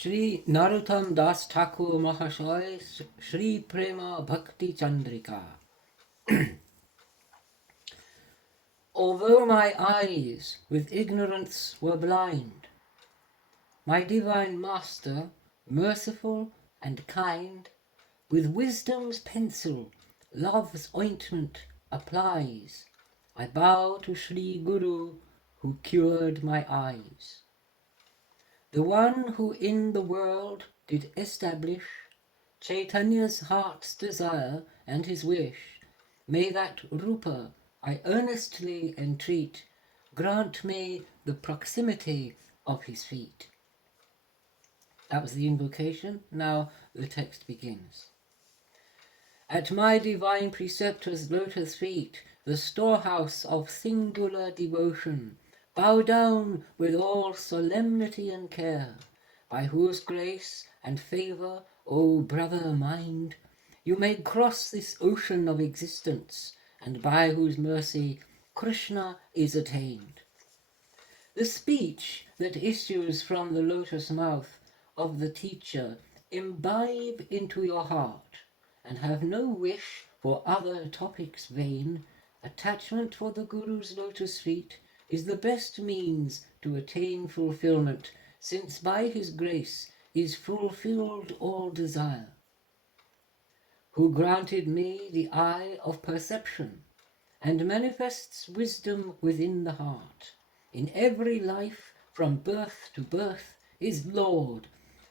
Shri Narottama Das Thakur Mahashoy, Shri Prema Bhakti Chandrika. Although my eyes with ignorance were blind, my divine Master, merciful and kind, with wisdom's pencil, love's ointment applies. I bow to Shri Guru, who cured my eyes. The one who in the world did establish Chaitanya's heart's desire and his wish, may that Rupa I earnestly entreat grant me the proximity of his feet. That was the invocation. Now the text begins. At my divine preceptor's lotus feet, the storehouse of singular devotion, bow down with all solemnity and care, by whose grace and favour, O brother mind, you may cross this ocean of existence, and by whose mercy Krishna is attained. The speech that issues from the lotus mouth of the teacher imbibe into your heart, and have no wish for other topics vain. Attachment for the Guru's lotus feet is the best means to attain fulfillment, since by his grace is fulfilled all desire. Who granted me the eye of perception, and manifests wisdom within the heart, in every life from birth to birth is Lord.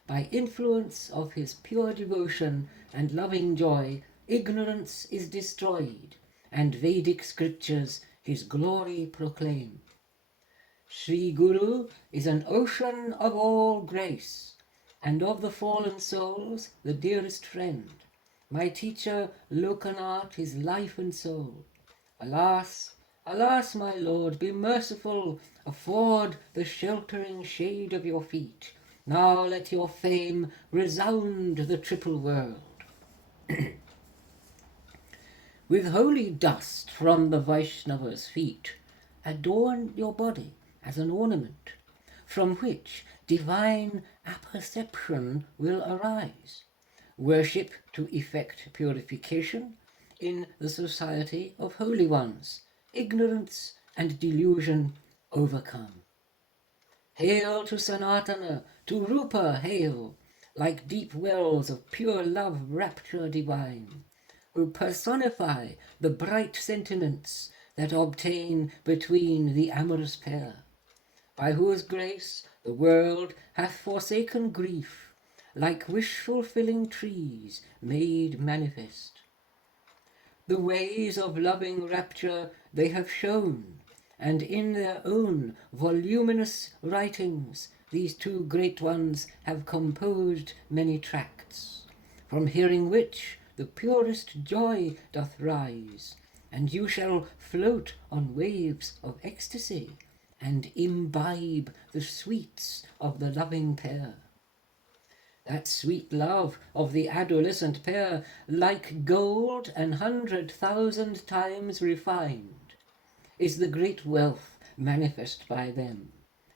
By influence of his pure devotion and loving joy, ignorance is destroyed, and Vedic scriptures his glory proclaim. Sri Guru is an ocean of all grace, and of the fallen souls the dearest friend. My teacher Lokanath his life and soul. Alas, alas, my Lord, be merciful, afford the sheltering shade of your feet. Now let your fame resound the triple world. With holy dust from the Vaishnava's feet, adorn your body as an ornament, from which divine apperception will arise. Worship to effect purification in the society of holy ones, ignorance and delusion overcome. Hail to Sanatana, to Rupa hail, like deep wells of pure love rapture divine, who personify the bright sentiments that obtain between the amorous pair, by whose grace the world hath forsaken grief, like wish-fulfilling trees made manifest. The ways of loving rapture they have shown, and in their own voluminous writings these two great ones have composed many tracts, from hearing which the purest joy doth rise, and you shall float on waves of ecstasy, and imbibe the sweets of the loving pair. That sweet love of the adolescent pair, like gold 100,000 times refined, is the great wealth manifest by them.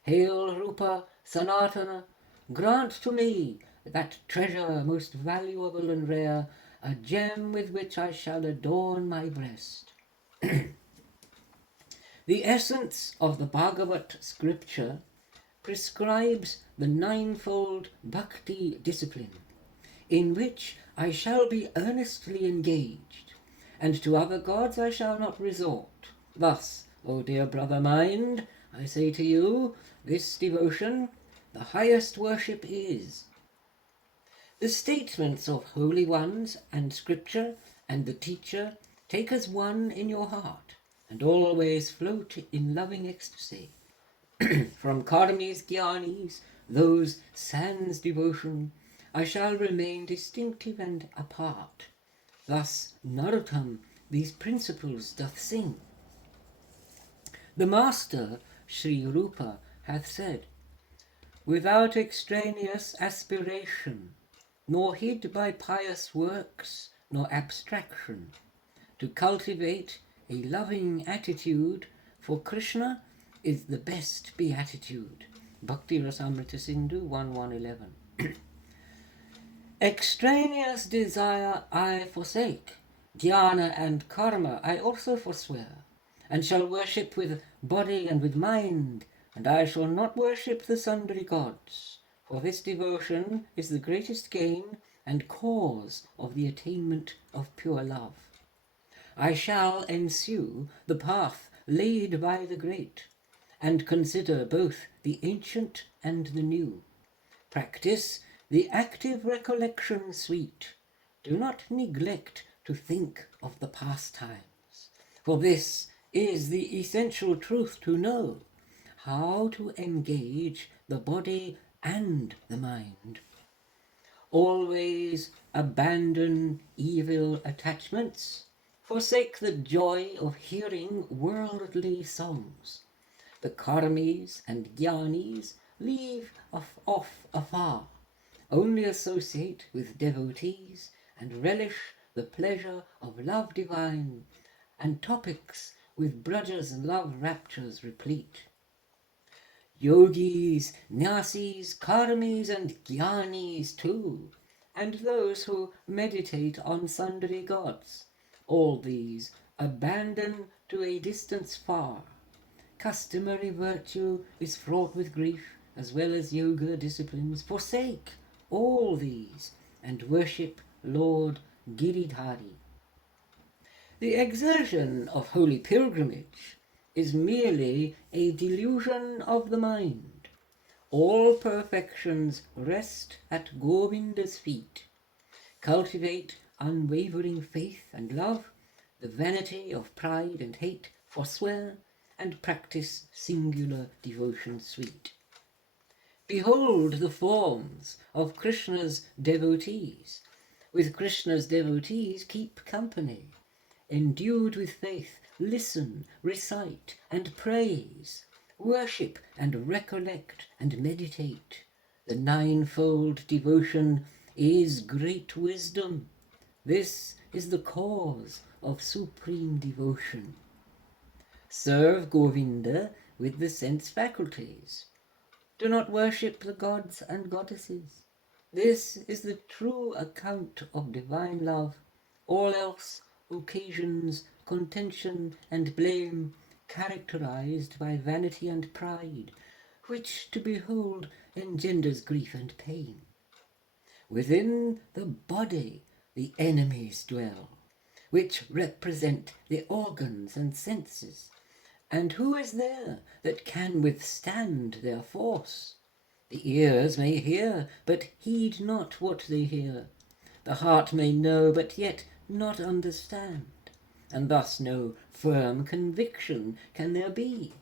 Hail Rupa Sanatana, grant to me that treasure most valuable and rare, a gem with which I shall adorn my breast. The essence of the Bhagavat scripture prescribes the ninefold Bhakti discipline, in which I shall be earnestly engaged, and to other gods I shall not resort. Thus, O dear brother mind, I say to you, this devotion, the highest worship is. The statements of holy ones and scripture and the teacher take as one in your heart, and always float in loving ecstasy. From Karmis Gyanis, those sans devotion, I shall remain distinctive and apart. Thus Narottama these principles doth sing. The Master, Sri Rupa, hath said, without extraneous aspiration, nor hid by pious works, nor abstraction, to cultivate a loving attitude for Krishna is the best beatitude. Bhakti Rasamrita Sindhu 1.1.11. Extraneous desire I forsake, dhyana and karma I also forswear, and shall worship with body and with mind, and I shall not worship the sundry gods, for this devotion is the greatest gain and cause of the attainment of pure love. I shall ensue the path laid by the great, and consider both the ancient and the new. Practice the active recollection sweet. Do not neglect to think of the past times, for this is the essential truth to know, how to engage the body and the mind. Always abandon evil attachments. Forsake the joy of hearing worldly songs. The karmis and jnanis leave off afar. Only associate with devotees and relish the pleasure of love divine and topics with brothers' love raptures replete. Yogis, nyasis, karmis and jnanis too, and those who meditate on sundry gods, all these abandon to a distance far. Customary virtue is fraught with grief, as well as yoga disciplines. Forsake all these and worship Lord Giridhari. The exertion of holy pilgrimage is merely a delusion of the mind. All perfections rest at Govinda's feet. Cultivate unwavering faith and love, the vanity of pride and hate forswear, and practice singular devotion sweet. Behold the forms of Krishna's devotees. With Krishna's devotees keep company. Endued with faith, listen, recite, and praise. Worship and recollect and meditate. The ninefold devotion is great wisdom. This is the cause of supreme devotion. Serve Govinda with the sense faculties. Do not worship the gods and goddesses. This is the true account of divine love. All else occasions contention and blame, characterized by vanity and pride, which to behold engenders grief and pain. Within the body the enemies dwell, which represent the organs and senses. And who is there that can withstand their force? The ears may hear, but heed not what they hear. The heart may know, but yet not understand. And thus no firm conviction can there be.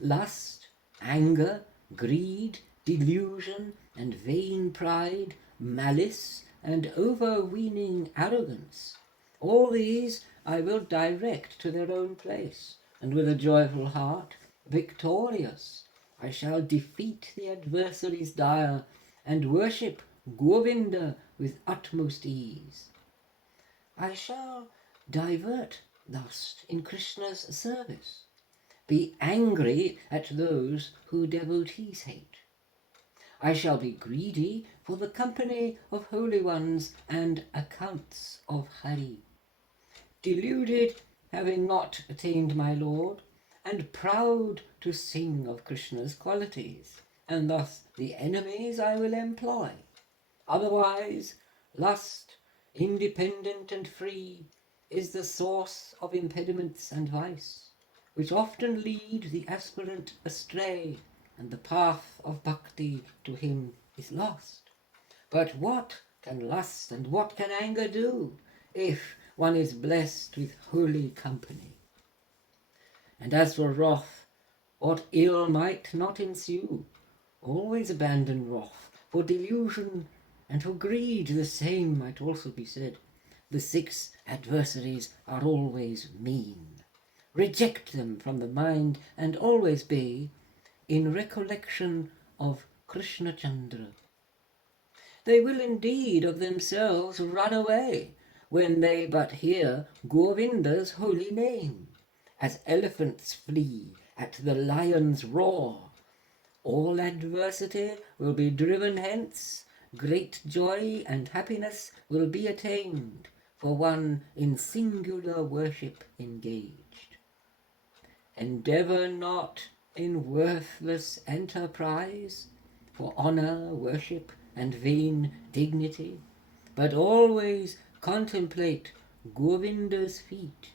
Lust, anger, greed, delusion, and vain pride, malice, and overweening arrogance, all these I will direct to their own place, and with a joyful heart, victorious, I shall defeat the adversaries dire, and worship Govinda with utmost ease. I shall divert thus in Krishna's service, be angry at those who devotees hate. I shall be greedy for the company of holy ones and accounts of Hari. Deluded, having not attained my Lord, and proud to sing of Krishna's qualities, and thus the enemies I will employ. Otherwise, lust, independent and free, is the source of impediments and vice, which often lead the aspirant astray, and the path of bhakti to him is lost. But what can lust and what can anger do, if one is blessed with holy company? And as for wrath, what ill might not ensue? Always abandon wrath, for delusion and for greed the same might also be said. The 6 adversaries are always mean. Reject them from the mind, and always be in recollection of Krishna Chandra. They will indeed of themselves run away when they but hear Govinda's holy name, as elephants flee at the lion's roar. All adversity will be driven hence, great joy and happiness will be attained for one in singular worship engaged. Endeavour not in worthless enterprise, for honour, worship, and vain dignity, but always contemplate Govinda's feet.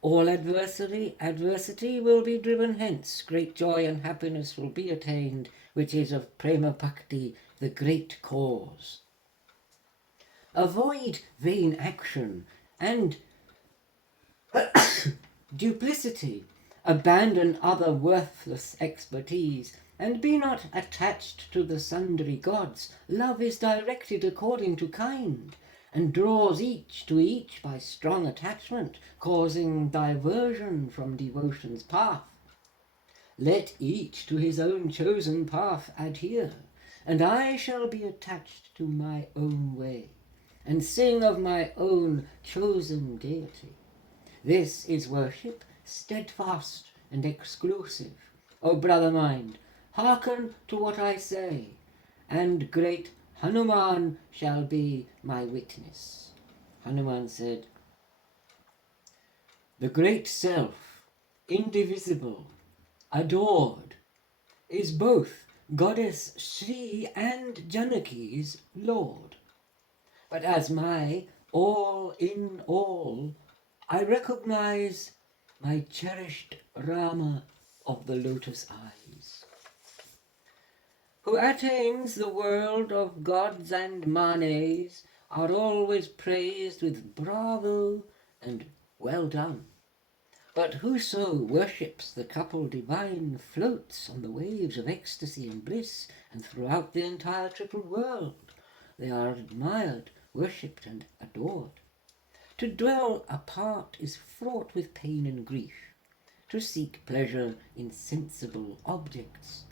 All adversity will be driven hence, great joy and happiness will be attained, which is of Prema Bhakti the great cause. Avoid vain action and duplicity, abandon other worthless expertise, and be not attached to the sundry gods. Love is directed according to kind, and draws each to each by strong attachment, causing diversion from devotion's path. Let each to his own chosen path adhere, and I shall be attached to my own way, and sing of my own chosen deity. This is worship, steadfast and exclusive. O brother mind, hearken to what I say, and great Hanuman shall be my witness. Hanuman said, the great self, indivisible, adored, is both goddess Sri and Janaki's lord. But as my all in all, I recognize my cherished Rama of the lotus eyes, who attains the world of gods and manes, are always praised with bravo and well done. But whoso worships the couple divine floats on the waves of ecstasy and bliss, and throughout the entire triple world they are admired, worshipped, and adored. To dwell apart is fraught with pain and grief. To seek pleasure in sensible objects,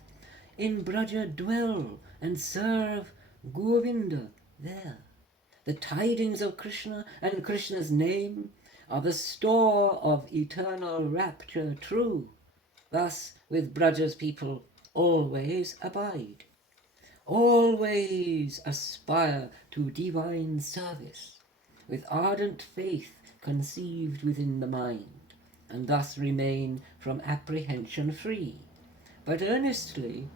in Braja dwell and serve Govinda there. The tidings of Krishna and Krishna's name are the store of eternal rapture true. Thus with Braja's people always abide. Always aspire to divine service, with ardent faith conceived within the mind, and thus remain from apprehension free. But earnestly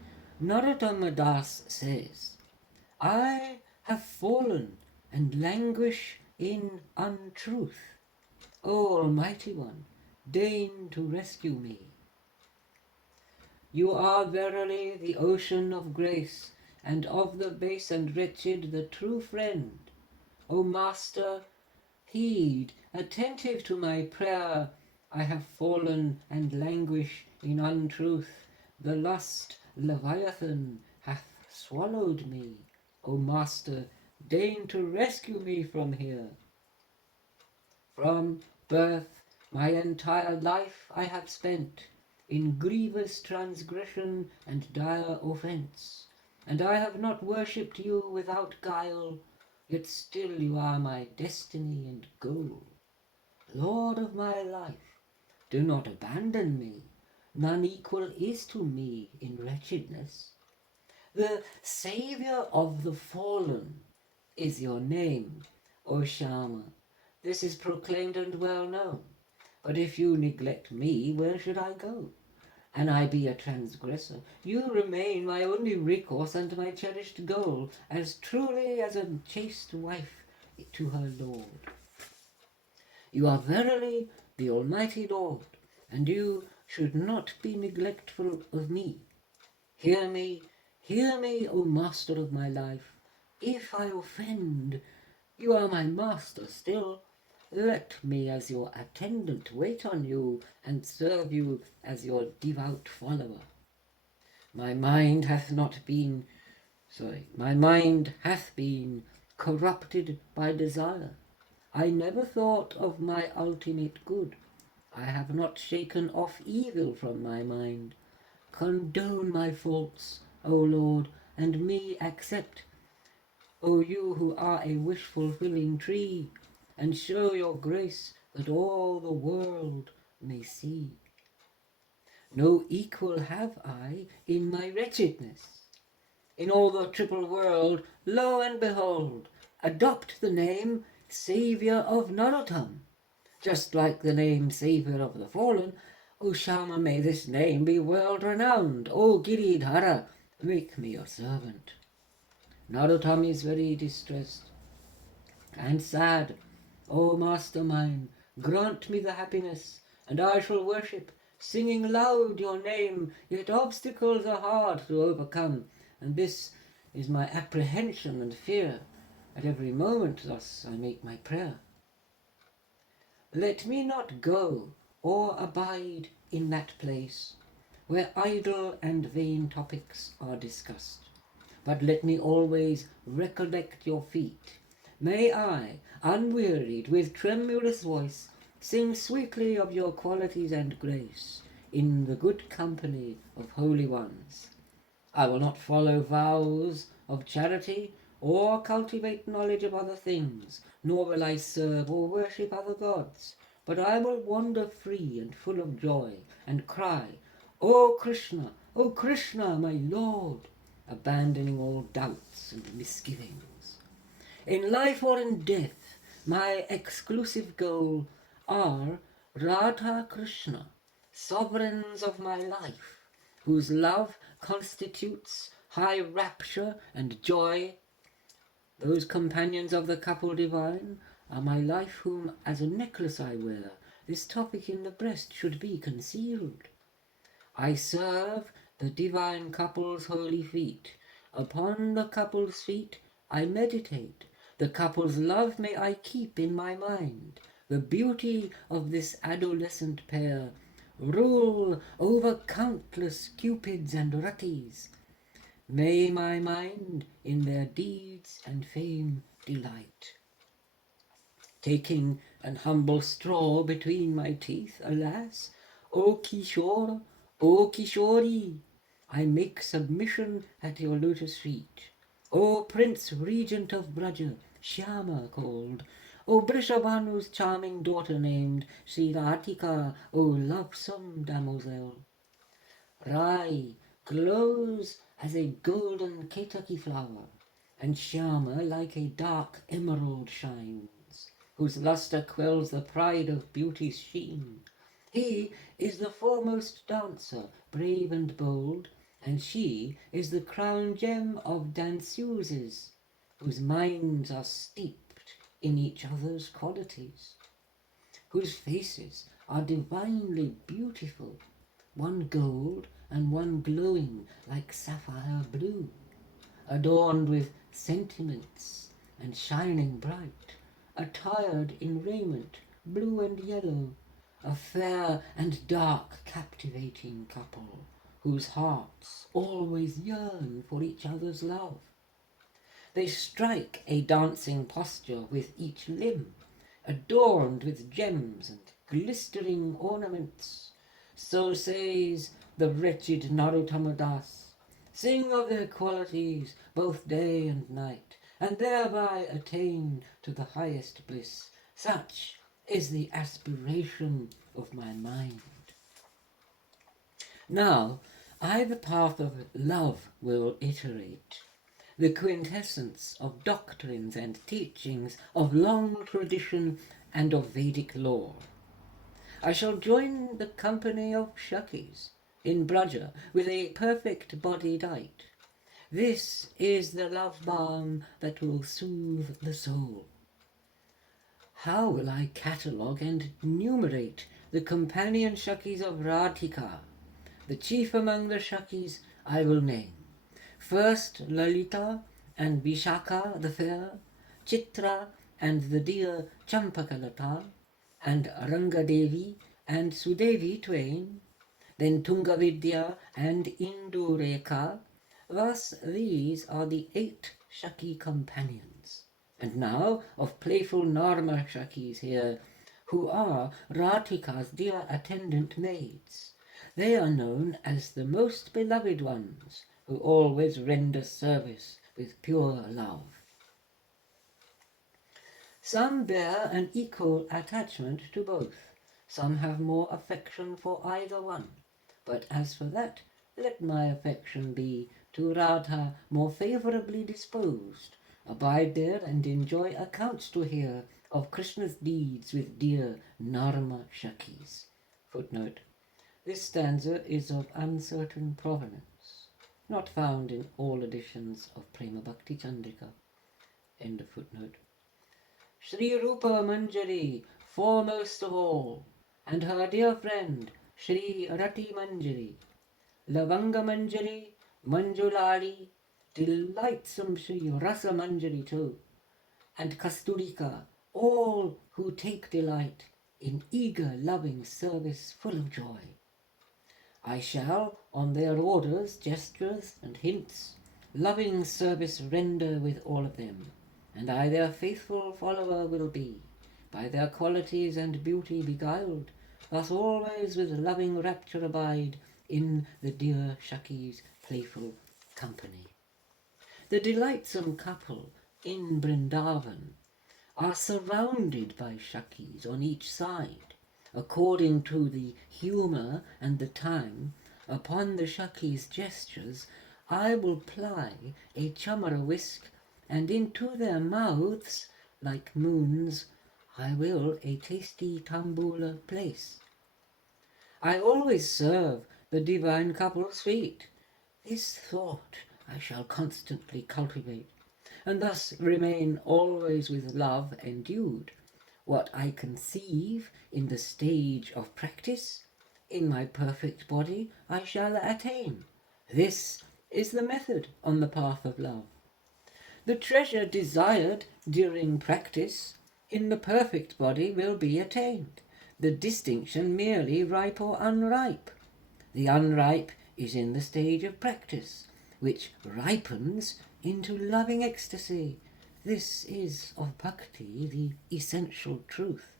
Narottama Das says, I have fallen and languish in untruth. O Almighty One, deign to rescue me. You are verily the ocean of grace, and of the base and wretched the true friend. O Master, heed, attentive to my prayer. I have fallen and languish in untruth. The lust Leviathan hath swallowed me. O Master, deign to rescue me from here. From birth my entire life I have spent in grievous transgression and dire offence, and I have not worshipped you without guile, yet still you are my destiny and goal. Lord of my life, do not abandon me, none equal is to me in wretchedness. The Saviour of the fallen is your name, O Shama. This is proclaimed and well known. But if you neglect me, where should I go? And I be a transgressor, you remain my only recourse and my cherished goal, as truly as a chaste wife to her lord. You are verily the Almighty Lord, and you should not be neglectful of me. Hear me, O Master of my life. If I offend, you are my master still. Let me as your attendant wait on you and serve you as your devout follower. My mind hath been corrupted by desire. I never thought of my ultimate good. I have not shaken off evil from my mind. Condone my faults, O Lord, and me accept, O you who are a wish-fulfilling tree, and show your grace that all the world may see. No equal have I in my wretchedness. In all the triple world, lo and behold, adopt the name Saviour of Narottama. Just like the name Saviour of the Fallen, O Shama, may this name be world renowned. O Giridhara, make me your servant. Narottama is very distressed and sad. O Master mine, grant me the happiness, and I shall worship, singing loud your name, yet obstacles are hard to overcome, and this is my apprehension and fear. At every moment thus I make my prayer. Let me not go or abide in that place where idle and vain topics are discussed, but let me always recollect your feet. May I, unwearied, with tremulous voice, sing sweetly of your qualities and grace in the good company of holy ones. I will not follow vows of charity or cultivate knowledge of other things, nor will I serve or worship other gods, but I will wander free and full of joy and cry, O Krishna, my Lord, abandoning all doubts and misgivings. In life or in death, my exclusive goal are Radha Krishna, sovereigns of my life, whose love constitutes high rapture and joy. Those companions of the couple divine are my life, whom as a necklace I wear. This topic in the breast should be concealed. I serve the divine couple's holy feet. Upon the couple's feet I meditate. The couple's love may I keep in my mind. The beauty of this adolescent pair rule over countless cupids and ratis. May my mind in their deeds and fame delight. Taking an humble straw between my teeth, alas, O Kishore, O Kishori, I make submission at your lotus feet. O Prince Regent of Braja, Shyama called, O Brishabhanu's charming daughter named Sri Radhika, O lovesome damosel. Rai glows as a golden Ketaki flower, and Shyama like a dark emerald shines, whose lustre quells the pride of beauty's sheen. He is the foremost dancer, brave and bold, and she is the crown gem of danseuses, whose minds are steeped in each other's qualities, whose faces are divinely beautiful, one gold and one glowing like sapphire blue, adorned with sentiments and shining bright, attired in raiment blue and yellow, a fair and dark captivating couple, whose hearts always yearn for each other's love. They strike a dancing posture with each limb, adorned with gems and glistering ornaments. So says the wretched Narottama Das, sing of their qualities both day and night, and thereby attain to the highest bliss. Such is the aspiration of my mind. Now I the path of love will iterate, the quintessence of doctrines and teachings of long tradition and of Vedic lore. I shall join the company of Shakis in Braja with a perfect body dight. This is the love balm that will soothe the soul. How will I catalogue and enumerate the companion Shakis of Radhika? The chief among the Shakis I will name. First Lalita and Vishaka the fair, Chitra and the dear Champakalata, and Rangadevi and Sudevi twain, then Tungavidya and Indureka. Thus these are the 8 Shaki companions. And now of playful Narma Shakis here, who are Radhika's dear attendant maids. They are known as the most beloved ones, who always render service with pure love. Some bear an equal attachment to both. Some have more affection for either one. But as for that, let my affection be to Radha more favourably disposed. Abide there and enjoy accounts to hear of Krishna's deeds with dear Narma Shakis. Footnote. This stanza is of uncertain provenance, not found in all editions of Prema Bhakti Chandrika. End of footnote. Sri Rupa Manjari, foremost of all, and her dear friend Sri Rati Manjari, Lavanga Manjari, Manjulari, delightsome Sri Rasa Manjari too, and Kastulika, all who take delight in eager loving service full of joy. I shall, on their orders, gestures, and hints, loving service render with all of them, and I their faithful follower will be, by their qualities and beauty beguiled, thus always with loving rapture abide in the dear Shakis' playful company. The delightsome couple in Vrindavan are surrounded by Shakis on each side, according to the humour and the time. Upon the Shakis' gestures I will ply a chamara whisk, and into their mouths, like moons, I will a tasty tambula place. I always serve the divine couple's feet. This thought I shall constantly cultivate, and thus remain always with love endued. What I conceive in the stage of practice, in my perfect body I shall attain. This is the method on the path of love. The treasure desired during practice in the perfect body will be attained. The distinction merely ripe or unripe. The unripe is in the stage of practice, which ripens into loving ecstasy. This is of Bhakti the essential truth.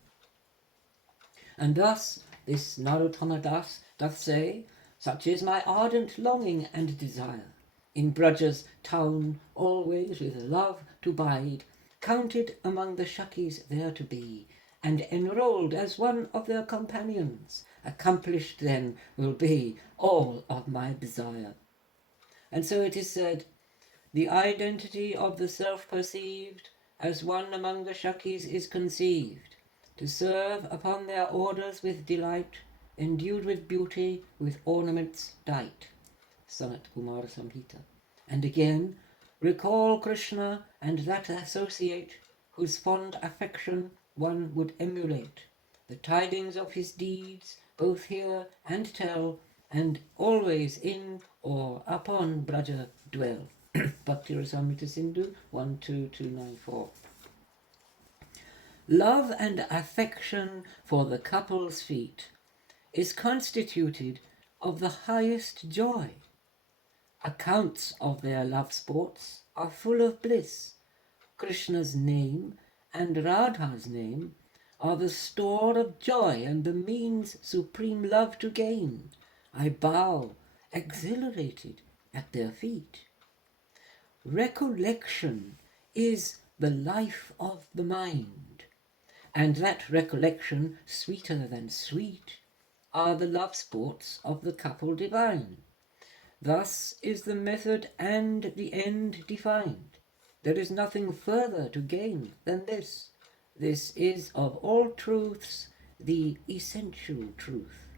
And thus this Narottama Das doth say, such is my ardent longing and desire, in Braja's town always with love to bide, counted among the Shakis there to be, and enrolled as one of their companions. Accomplished then will be all of my desire. And so it is said, the identity of the self-perceived as one among the Shakis is conceived, to serve upon their orders with delight, endued with beauty, with ornaments dight. Sanat Kumara Samhita. And again, recall Krishna and that associate, whose fond affection one would emulate. The tidings of his deeds both hear and tell, and always in or upon Braja dwell. Bhakti Rasamrita Sindhu 12294. Love and affection for the couple's feet is constituted of the highest joy. Accounts of their love sports are full of bliss. Krishna's name and Radha's name are the store of joy and the means supreme love to gain. I bow, exhilarated, at their feet. Recollection is the life of the mind, and that recollection, sweeter than sweet, are the love sports of the couple divine. Thus is the method and the end defined. There is nothing further to gain than this. This is of all truths the essential truth.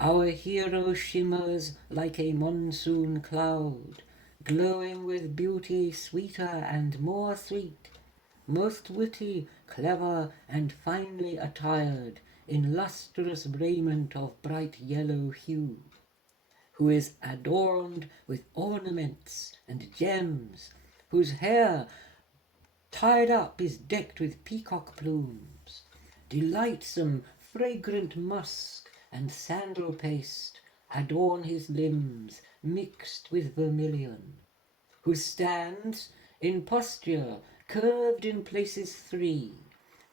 Our hero shimmers like a monsoon cloud, glowing with beauty sweeter and more sweet, most witty, clever, and finely attired in lustrous raiment of bright yellow hue, who is adorned with ornaments and gems, whose hair tied up is decked with peacock plumes, delightsome fragrant musk and sandal paste adorn his limbs mixed with vermilion, who stands in posture curved in places three.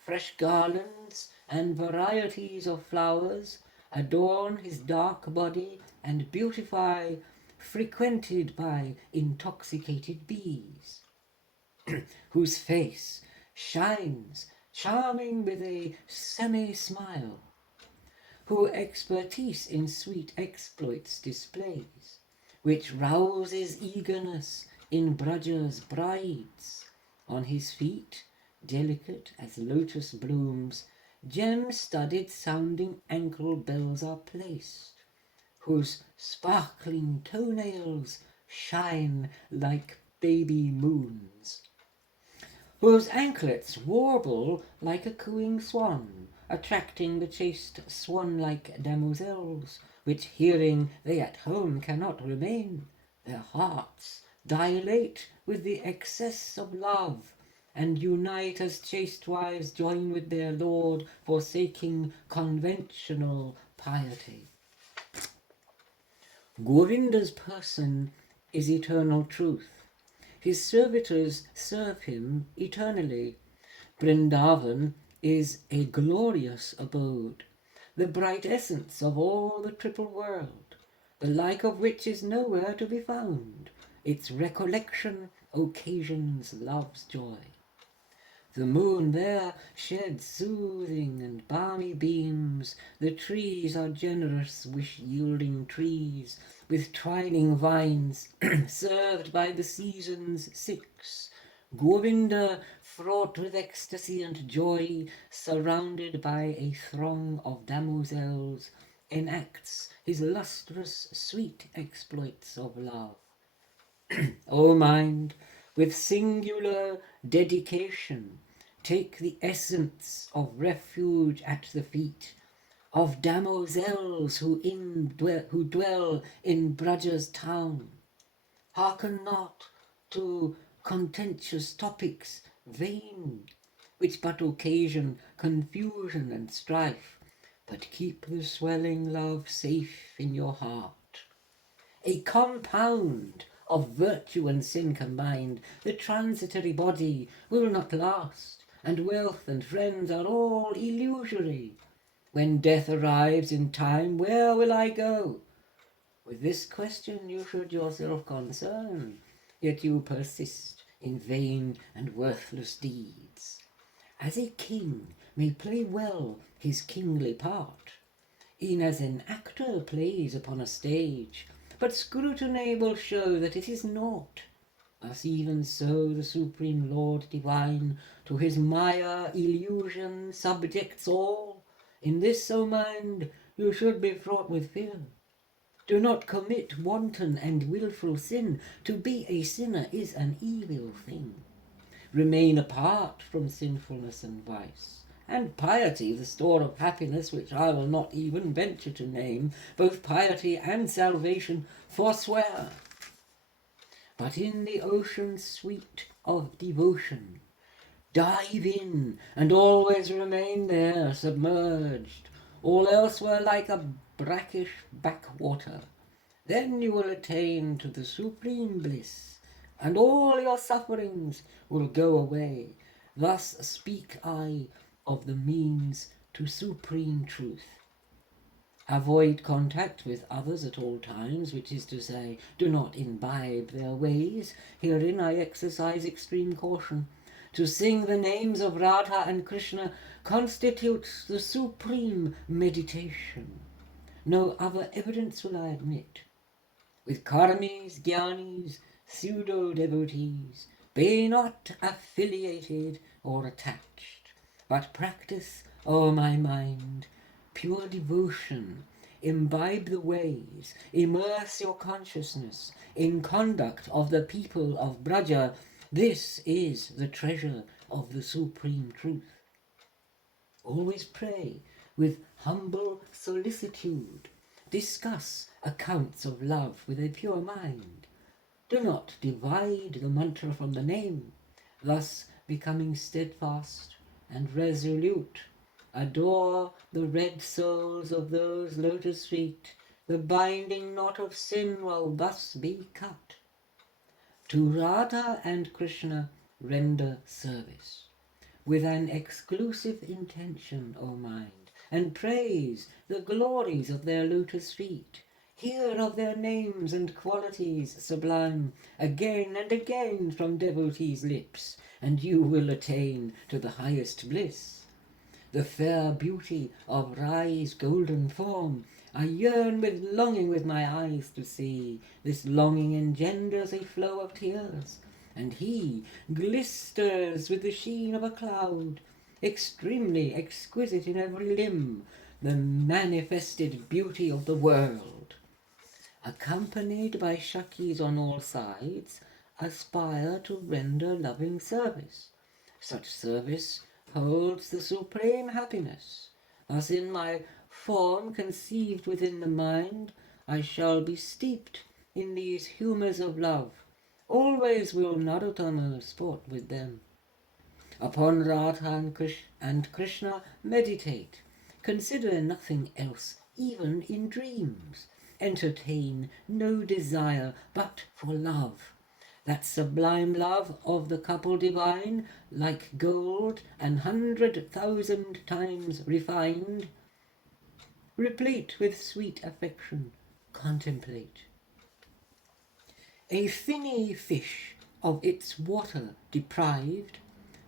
Fresh garlands and varieties of flowers adorn his dark body and beautify, frequented by intoxicated bees, whose face shines charming with a semi-smile, who expertise in sweet exploits displays, which rouses eagerness in Braja's brides. On his feet, delicate as lotus blooms, gem-studded sounding ankle bells are placed, whose sparkling toenails shine like baby moons, whose anklets warble like a cooing swan, attracting the chaste swan-like damosels, which hearing they at home cannot remain, their hearts dilate with the excess of love, and unite as chaste wives join with their lord, forsaking conventional piety. Govinda's person is eternal truth. His servitors serve him eternally. Vrindavan is a glorious abode, the bright essence of all the triple world, the like of which is nowhere to be found. Its recollection occasions love's joy. The moon there sheds soothing and balmy beams, the trees are generous wish-yielding trees, with twining vines, served by the seasons 6. Govinda, fraught with ecstasy and joy, surrounded by a throng of damosels, enacts his lustrous, sweet exploits of love. O mind, with singular dedication, take the essence of refuge at the feet of damosels who dwell in Braja's town. Hearken not to contentious topics vain, which but occasion confusion and strife, but keep the swelling love safe in your heart. A compound of virtue and sin combined, the transitory body will not last, and wealth and friends are all illusory. When death arrives in time, where will I go? With this question you should yourself concern, yet you persist in vain and worthless deeds. As a king may play well his kingly part, e'en as an actor plays upon a stage, but scrutiny will show that it is naught. Thus even so the Supreme Lord Divine to his Maya illusion subjects all. In this, O mind, you should be fraught with fear. Do not commit wanton and wilful sin. To be a sinner is an evil thing. Remain apart from sinfulness and vice, and piety, the store of happiness which I will not even venture to name. Both piety and salvation forswear. But in the ocean sweet of devotion, dive in and always remain there submerged. All else were like a brackish backwater. Then you will attain to the supreme bliss, and all your sufferings will go away. Thus speak I of the means to supreme truth. Avoid contact with others at all times, which is to say, do not imbibe their ways. Herein I exercise extreme caution. To sing the names of Radha and Krishna constitutes the supreme meditation. No other evidence will I admit. With karmis, jnanis, pseudo-devotees, be not affiliated or attached, but practice, O my mind, pure devotion, imbibe the ways, immerse your consciousness in conduct of the people of Braja. This is the treasure of the supreme truth. Always pray with humble solicitude. Discuss accounts of love with a pure mind. Do not divide the mantra from the name, thus becoming steadfast and resolute. Adore the red soles of those lotus feet. The binding knot of sin will thus be cut. To Radha and Krishna render service with an exclusive intention, O mind, and praise the glories of their lotus feet. Hear of their names and qualities sublime again and again from devotees' lips, and you will attain to the highest bliss. the fair beauty of Rai's golden form. I yearn with longing with my eyes to see. This longing engenders a flow of tears, and he glisters with the sheen of a cloud, extremely exquisite in every limb, the manifested beauty of the world. Accompanied by Shakis on all sides, aspire to render loving service. Such service holds the supreme happiness. Thus in my form conceived within the mind, I shall be steeped in these humours of love. Always will Narottama sport with them. Upon Radha and Krishna meditate. Consider nothing else, even in dreams. Entertain no desire but for love. That sublime love of the couple divine, like gold 100,000 times refined, replete with sweet affection, contemplate. A finny fish, of its water deprived,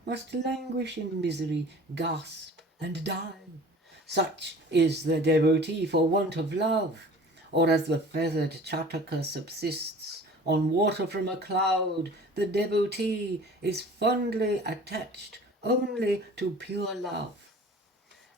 must languish in misery, gasp and die. Such is the devotee for want of love, or as the feathered Chandrika subsists on water from a cloud, the devotee is fondly attached only to pure love.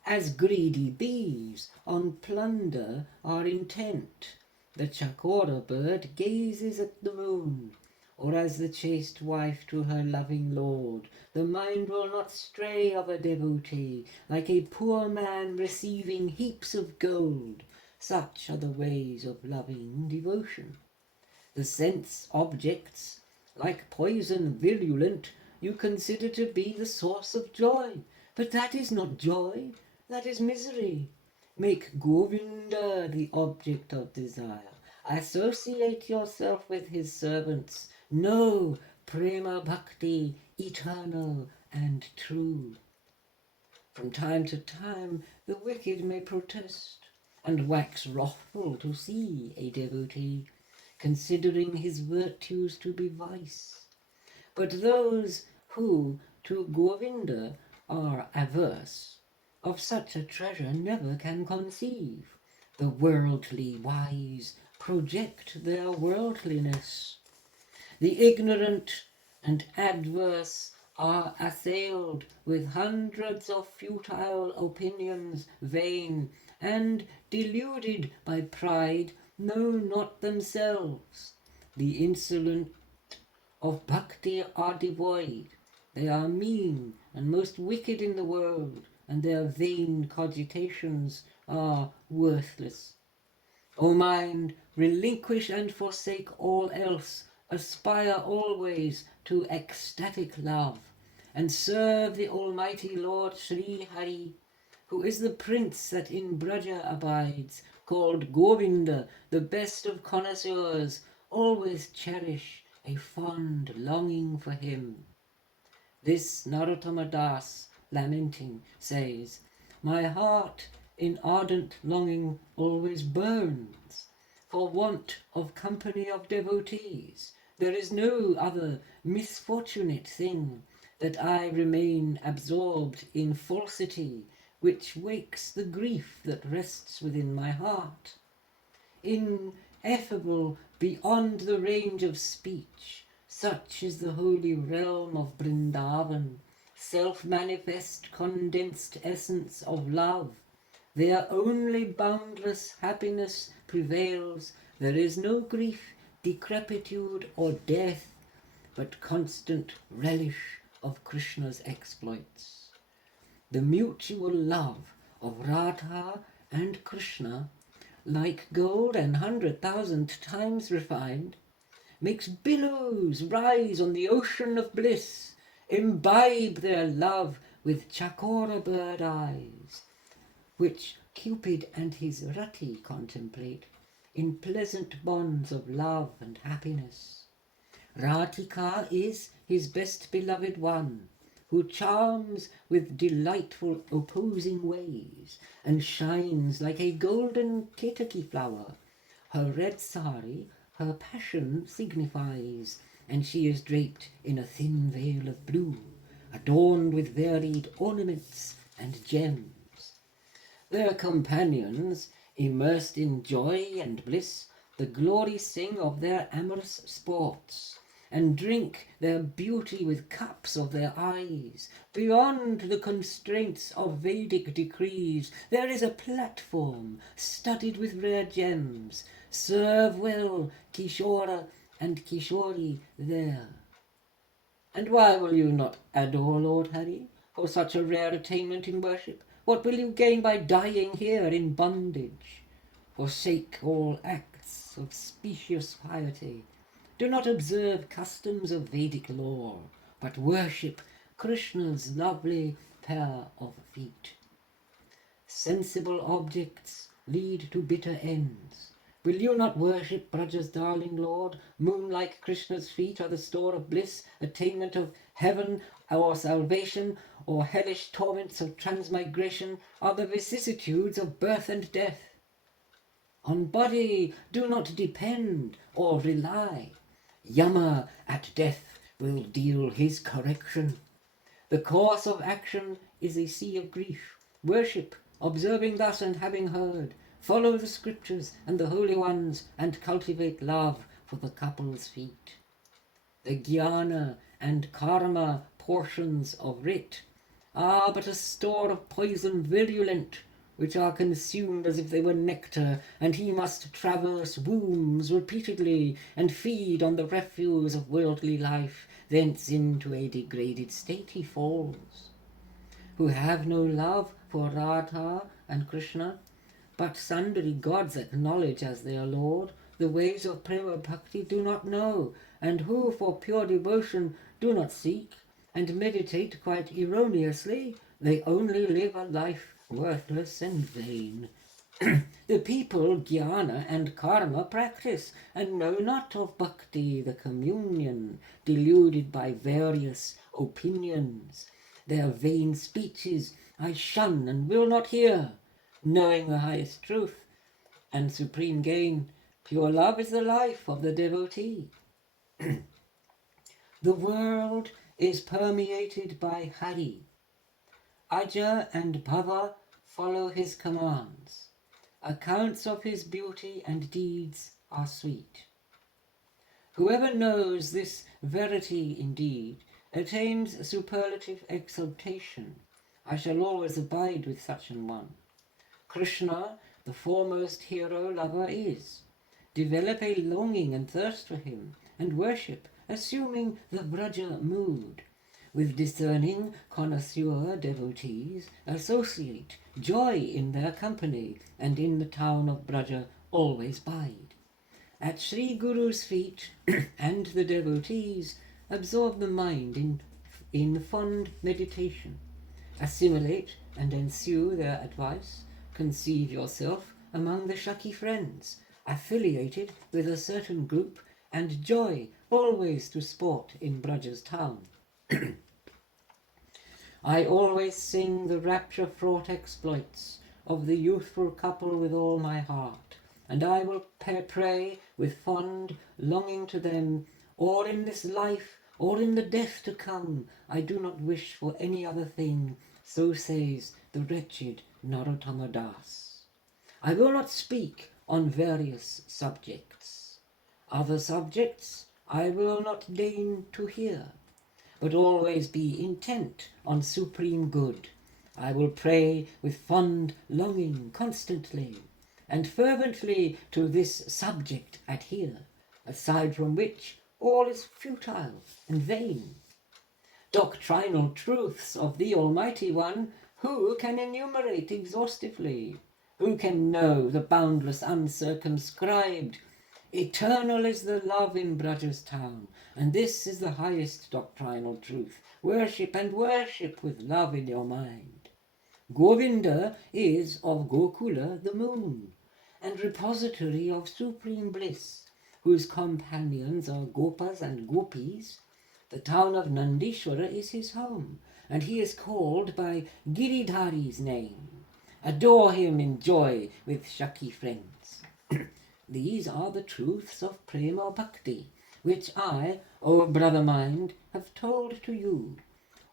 As greedy bees on plunder are intent, the Thakura bird gazes at the moon, or as the chaste wife to her loving lord, the mind will not stray of a devotee, like a poor man receiving heaps of gold. Such are the ways of loving devotion. The sense objects, like poison virulent, you consider to be the source of joy, but that is not joy, that is misery. Make Govinda the object of desire. Associate yourself with his servants. Know Prema Bhakti, eternal and true. From time to time the wicked may protest, and wax wrathful to see a devotee, considering his virtues to be vice. But those who to Govinda are averse, of such a treasure never can conceive. The worldly wise project their worldliness. The ignorant and adverse are assailed with hundreds of futile opinions vain, and deluded by pride know not themselves. The insolent of bhakti are devoid. They are mean and most wicked in the world, and their vain cogitations are worthless. O mind, relinquish and forsake all else, aspire always to ecstatic love, and serve the Almighty Lord Sri Hari, who is the prince that in Braja abides, called Govinda, the best of connoisseurs. Always cherish a fond longing for him. This Narottama Das, lamenting, says, my heart in ardent longing always burns, for want of company of devotees. There is no other misfortunate thing, that I remain absorbed in falsity, which wakes the grief that rests within my heart. Ineffable beyond the range of speech, such is the holy realm of Vrindavan, self-manifest condensed essence of love. There only boundless happiness prevails. There is no grief, decrepitude, or death, but constant relish of Krishna's exploits. The mutual love of Radha and Krishna, like gold 100,000 times refined, makes billows rise on the ocean of bliss. Imbibe their love with Thakura bird eyes, which Cupid and his Rati contemplate in pleasant bonds of love and happiness. Radhika is his best beloved one, who charms with delightful opposing ways, and shines like a golden ketaki flower. Her red sari her passion signifies, and she is draped in a thin veil of blue, adorned with varied ornaments and gems. Their companions, immersed in joy and bliss, the glory sing of their amorous sports, and drink their beauty with cups of their eyes. Beyond the constraints of Vedic decrees, there is a platform studded with rare gems. Serve well Kishora and Kishori there. And why will you not adore Lord Hari for such a rare attainment in worship? What will you gain by dying here in bondage? Forsake all acts of specious piety. Do not observe customs of Vedic lore, but worship Krishna's lovely pair of feet. Sensible objects lead to bitter ends. Will you not worship Braja's darling Lord? Moon-like Krishna's feet are the store of bliss, attainment of heaven or salvation, or hellish torments of transmigration are the vicissitudes of birth and death. On body do not depend or rely. Yama at death will deal his correction. The course of action is a sea of grief. Worship, observing thus and having heard. Follow the scriptures and the holy ones, and cultivate love for the couple's feet. The jnana and karma portions of writ are but a store of poison virulent, which are consumed as if they were nectar, and he must traverse wombs repeatedly, and feed on the refuse of worldly life. Thence into a degraded state he falls. Who have no love for Radha and Krishna, but sundry gods acknowledge as their Lord, the ways of Prema Bhakti do not know, and who for pure devotion do not seek, and meditate quite erroneously, they only live a life worthless and vain. The people jnana and karma practice, and know not of bhakti, the communion, deluded by various opinions. Their vain speeches I shun and will not hear, knowing the highest truth and supreme gain. Pure love is the life of the devotee. The world is permeated by Hari. Aja and Bhava follow his commands. Accounts of his beauty and deeds are sweet. Whoever knows this verity indeed attains superlative exaltation. I shall always abide with such an one. Krishna, the foremost hero lover, is. Develop a longing and thirst for him, and worship, assuming the Braja mood. With discerning, connoisseur devotees, associate, joy in their company, and in the town of Braja always bide. At Sri Guru's feet and the devotees, absorb the mind in fond meditation. Assimilate and ensue their advice. Conceive yourself among the Shaki friends, affiliated with a certain group, and joy always to sport in Braja's town. I always sing the rapture-fraught exploits of the youthful couple with all my heart, and I will pray with fond longing to them, or in this life, or in the death to come. I do not wish for any other thing, so says the wretched Narottama Das. I will not speak on various subjects. Other subjects I will not deign to hear, but always be intent on supreme good. I will pray with fond longing constantly, and fervently to this subject adhere, aside from which all is futile and vain. Doctrinal truths of the Almighty One, who can enumerate exhaustively? Who can know the boundless uncircumscribed? Eternal is the love in Braja's town, and this is the highest doctrinal truth. Worship and worship with love in your mind. Govinda is of Gokula the moon, and repository of supreme bliss, whose companions are Gopas and Gopis. The town of Nandishwara is his home, and he is called by Giridhari's name. Adore him in joy with Shaki friends. These are the truths of Prema Bhakti, which I, O brother mind, have told to you.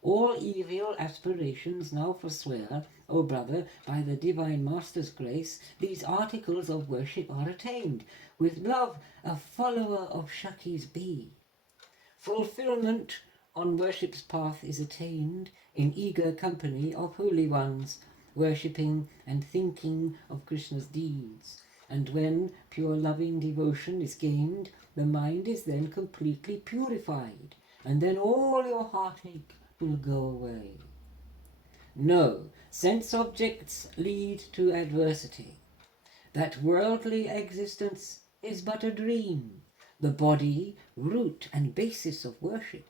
All evil aspirations now forswear, O brother, by the Divine Master's grace, these articles of worship are attained. With love, a follower of Shakti's be. Fulfillment on worship's path is attained in eager company of holy ones, worshipping and thinking of Krishna's deeds. And when pure loving devotion is gained, the mind is then completely purified, and then all your heartache will go away. No, sense objects lead to adversity. That worldly existence is but a dream, the body, root and basis of worship.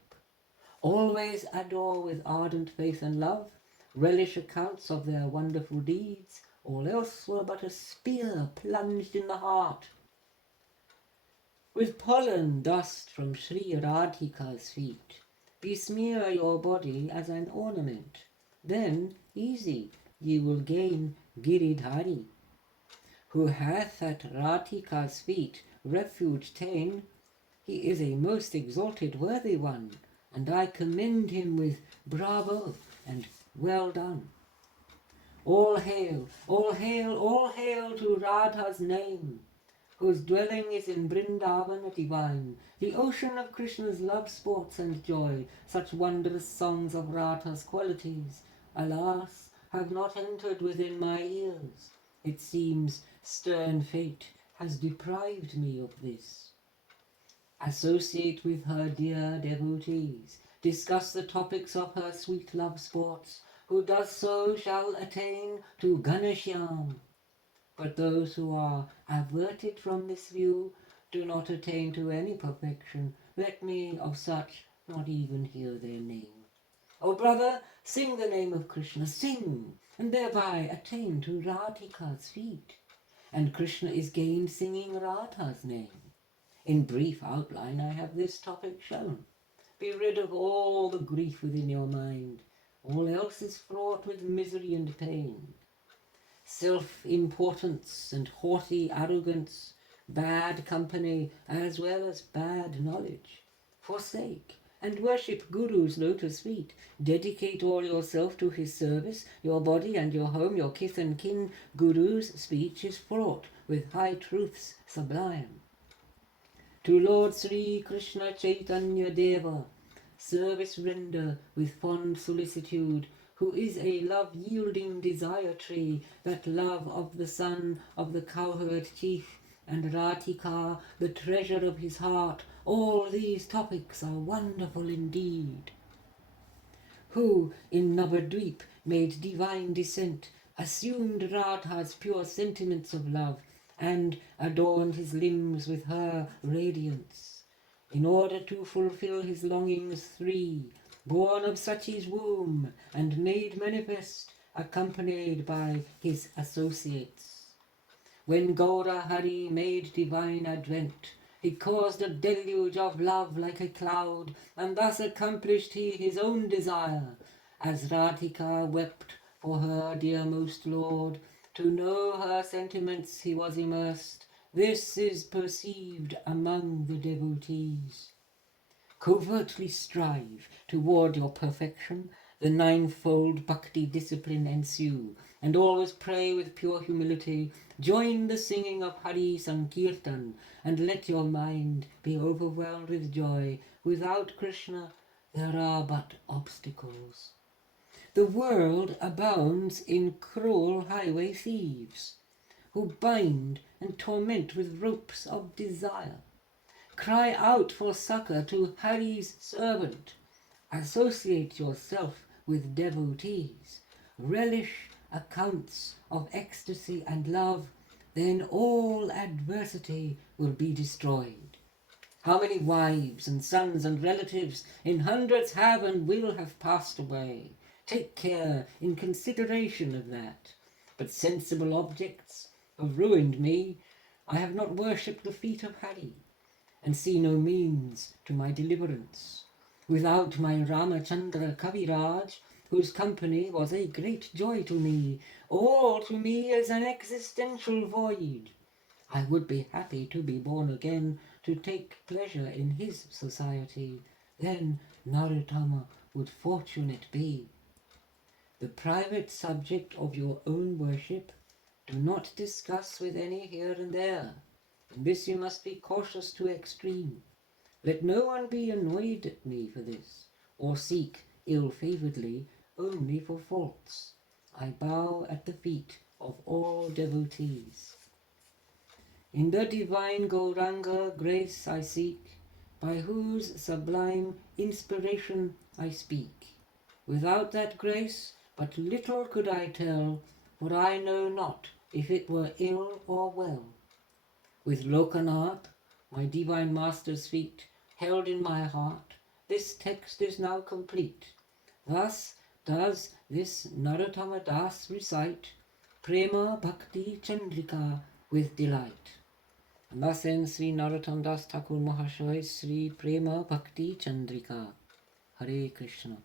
Always adore with ardent faith and love, relish accounts of their wonderful deeds, all else were but a spear plunged in the heart. With pollen dust from Sri Radhika's feet, besmear your body as an ornament. Then, easy, ye will gain Giridhari. Who hath at Radhika's feet refuge ta'en, he is a most exalted worthy one, and I commend him with bravo and well done. All hail, all hail, all hail to Radha's name, whose dwelling is in Vrindavana divine, the ocean of Krishna's love, sports and joy. Such wondrous songs of Radha's qualities, alas, have not entered within my ears. It seems stern fate has deprived me of this. Associate with her dear devotees, discuss the topics of her sweet love sports. Who does so shall attain to Ganashyam. But those who are averted from this view do not attain to any perfection. Let me of such not even hear their name. O brother, sing the name of Krishna, sing, and thereby attain to Radhika's feet. And Krishna is gained singing Radha's name. In brief outline I have this topic shown. Be rid of all the grief within your mind. All else is fraught with misery and pain. Self-importance and haughty arrogance, bad company as well as bad knowledge. Forsake and worship Guru's lotus feet. Dedicate all yourself to his service, your body and your home, your kith and kin. Guru's speech is fraught with high truths sublime. To Lord Sri Krishna Chaitanya Deva, service render with fond solicitude, who is a love-yielding desire tree, that love of the son of the cowherd chief, and Radhika, the treasure of his heart. All these topics are wonderful indeed. Who in Navadvip made divine descent, assumed Radha's pure sentiments of love, and adorned his limbs with her radiance, in order to fulfill his longings three, born of Sachi's womb, and made manifest, accompanied by his associates. When Gaura Hari made divine advent, he caused a deluge of love like a cloud, and thus accomplished he his own desire. As Radhika wept for her dearmost lord, to know her sentiments he was immersed. This is perceived among the devotees. Covertly strive toward your perfection, the ninefold Bhakti discipline ensue, and always pray with pure humility. Join the singing of Hari Sankirtan, and let your mind be overwhelmed with joy. Without Krishna there are but obstacles. The world abounds in cruel highway thieves, who bind and torment with ropes of desire. Cry out for succor to Hari's servant. Associate yourself with devotees. Relish accounts of ecstasy and love. Then all adversity will be destroyed. How many wives and sons and relatives in hundreds have and will have passed away. Take care in consideration of that. But sensible objects have ruined me. I have not worshipped the feet of Hari, and see no means to my deliverance. Without my Ramachandra Kaviraj, whose company was a great joy to me, all to me is an existential void. I would be happy to be born again, to take pleasure in his society. then Narottama would fortunate be. The private subject of your own worship do not discuss with any here and there. In this you must be cautious to extreme. Let no one be annoyed at me for this, or seek ill-favouredly only for faults. I bow at the feet of all devotees. In the divine Gauranga grace I seek, by whose sublime inspiration I speak. Without that grace but little could I tell, for I know not if it were ill or well. With Lokanath, my divine master's feet, held in my heart, this text is now complete. Thus does this Narottama Das recite Prema, Bhakti, Chandrika with delight. And thus ends Sri Narottama Das Thakur Mahashay's Sri Prema Bhakti Chandrika. Hare Krishna.